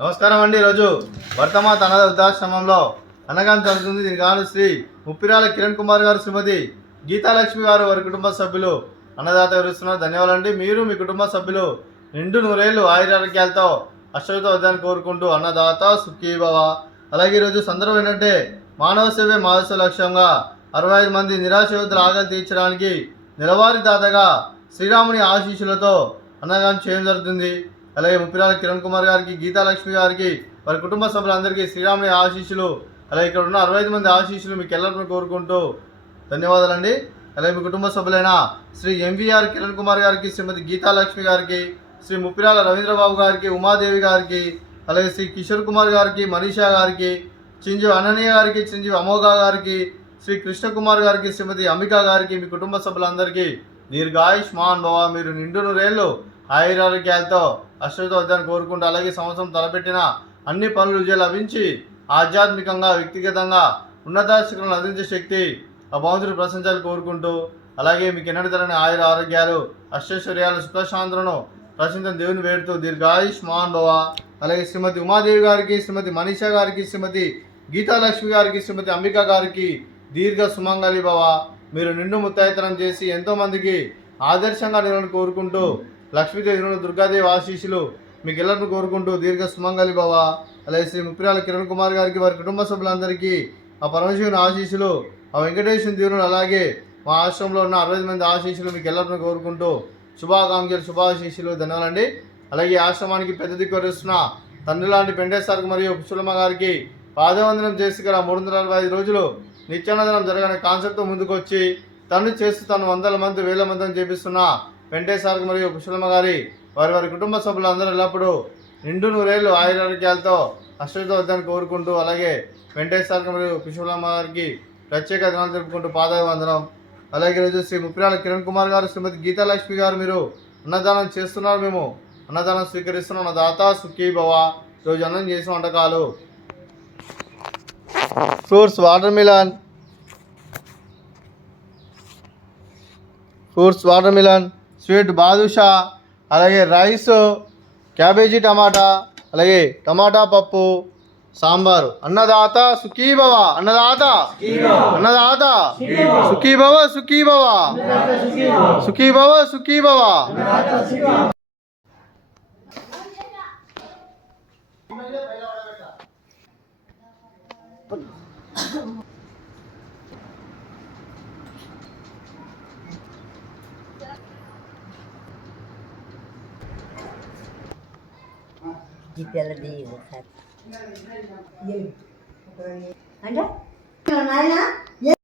నమస్కారం అండి. ఈరోజు వర్తమాత అనాథ వృద్ధాశ్రమంలో అన్నదానం జరుగుతుంది. దీనికి గాను శ్రీ ముప్పిరాల కిరణ్ కుమార్ గారు, శ్రీమతి గీతాలక్ష్మి గారు, వారి కుటుంబ సభ్యులు అన్నదాత వివరిస్తున్నారు. ధన్యవాదాలండి. మీరు మీ కుటుంబ సభ్యులు నిండు నూరేళ్లు ఆయురారోగ్యాలతో అశ్వతో వద్దని కోరుకుంటూ అన్నదాత సుఖీభవ. అలాగే ఈరోజు సందర్భం ఏంటంటే మానవ సేవే మానవ లక్ష్యంగా 65 మంది నిరాశ్రయుల ఆకలి తీర్చడానికి నెలవారీ దాతగా శ్రీరాముని ఆశీస్సులతో అన్నదానం చేయడం జరుగుతుంది. అలాగే ముప్పిరాల కిరణ్ కుమార్ గారికి, గీతాలక్ష్మి గారికి, వారి కుటుంబ సభ్యులందరికీ శ్రీరాముని ఆశీస్సులు, అలాగే ఇక్కడ ఉన్న 65 మంది ఆశీస్సులు మీకు ఎల్లరిని కోరుకుంటూ ధన్యవాదాలండి. అలాగే మీ కుటుంబ సభ్యులైన శ్రీ ఎంవీఆర్ కిరణ్ కుమార్ గారికి, శ్రీమతి గీతాలక్ష్మి గారికి, శ్రీ ముప్పిరాల రవీంద్రబాబు గారికి, ఉమాదేవి గారికి, అలాగే శ్రీ కిషోర్ కుమార్ గారికి, మనీషా గారికి, చిరంజీవి అననీయ గారికి, చిరంజీవి అమోఘ గారికి, శ్రీ కృష్ణకుమార్ గారికి, శ్రీమతి అంబిక గారికి, మీ కుటుంబ సభ్యులందరికీ దీర్ఘాయుష్మాన్ భవ, మీరు నిండు నూరేళ్ళు ఆయురారోగ్యాలతో అశ్వతో వద్దని కోరుకుంటూ, అలాగే సంవత్సరం తలపెట్టిన అన్ని పనులు విజయం లభించి ఆధ్యాత్మికంగా, వ్యక్తిగతంగా ఉన్నతాశిఖరం అందించే శక్తి ఆ భగవంతుడు ప్రశంసాలు కోరుకుంటూ, అలాగే మీకు ఎన్నటి తరని ఆయుర ఆరోగ్యాలు, అష్టైశ్వర్యాలు, సుఖశాంతులను ప్రశంసం దేవుని వేడుతూ దీర్ఘాయుష్మాన్ భవ. అలాగే శ్రీమతి ఉమాదేవి గారికి, శ్రీమతి మనీషా గారికి, శ్రీమతి గీతాలక్ష్మి గారికి, శ్రీమతి అంబిక గారికి దీర్ఘ సుమంగళి భవ, మీరు నిండు ముత్తైతనం చేసి ఎంతోమందికి ఆదర్శంగా నిలవని కోరుకుంటూ, లక్ష్మీదేవి, దుర్గాదేవి ఆశీస్సులు మీకు ఎల్లరిని కోరుకుంటూ దీర్ఘ సుమంగళి భవ. అలాగే శ్రీ ముప్పిరాల కిరణ్ కుమార్ గారికి, వారి కుటుంబ సభ్యులందరికీ ఆ పరమశివుని ఆశీస్సులు, ఆ వెంకటేశ్వర దేవుని, అలాగే మా ఆశ్రమంలో ఉన్న 65 మంది ఆశీస్సులు మీకు ఎల్లరిని కోరుకుంటూ శుభాకాంక్షలు, శుభాశీస్సులు, ధన్యవాదాలండి. అలాగే ఆశ్రమానికి పెద్ద దిక్కు వరిస్తున్న తండ్రి లాంటి పెండేశ్వరకు మరియు పుష్పలమ్మ గారికి పాదవందనం చేసి గల 365 రోజులు నిత్యానందనం జరగని కాన్సెప్ట్తో ముందుకు వచ్చి తను చేస్తూ తను 100 మంది 1000 మందిని చేపిస్తున్న వెంకటేశ్వరకు మరియు పుష్పలమ్మ గారి, వారి కుటుంబ సభ్యులందరూ ఎల్లప్పుడూ నిండు నూరేళ్ళు ఆయురారోగ్యాలతో అశ్వతో వద్దని కోరుకుంటూ, అలాగే వెంకటేశ్వరకు మరియు పుష్పలమ్మ గారికి ప్రత్యేక దినాలు జరుపుకుంటూ పాదాభివందనం. అలాగే ఈరోజు శ్రీ ముప్పిరాల కిరణ్ కుమార్ గారు, శ్రీమతి గీతాలక్ష్మి గారు, మీరు అన్నదానం చేస్తున్నారు. మేము అన్నదానం స్వీకరిస్తున్నాం. అన్నదాత సుఖీభవ. ఈరోజు అన్నం చేసిన వంటకాలు fruits water melon, sweet badusha, అలాగే రైస్, క్యాబేజీ టమాటా, అలాగే టమాటా పప్పు, సాంబారు. అన్నదాత సుఖీభవ, అన్నదాత అన్నదాత సుఖీభవ, సుఖీభవ, సుఖీభవ, సుఖీభవ. జీపీఎల్ అంటే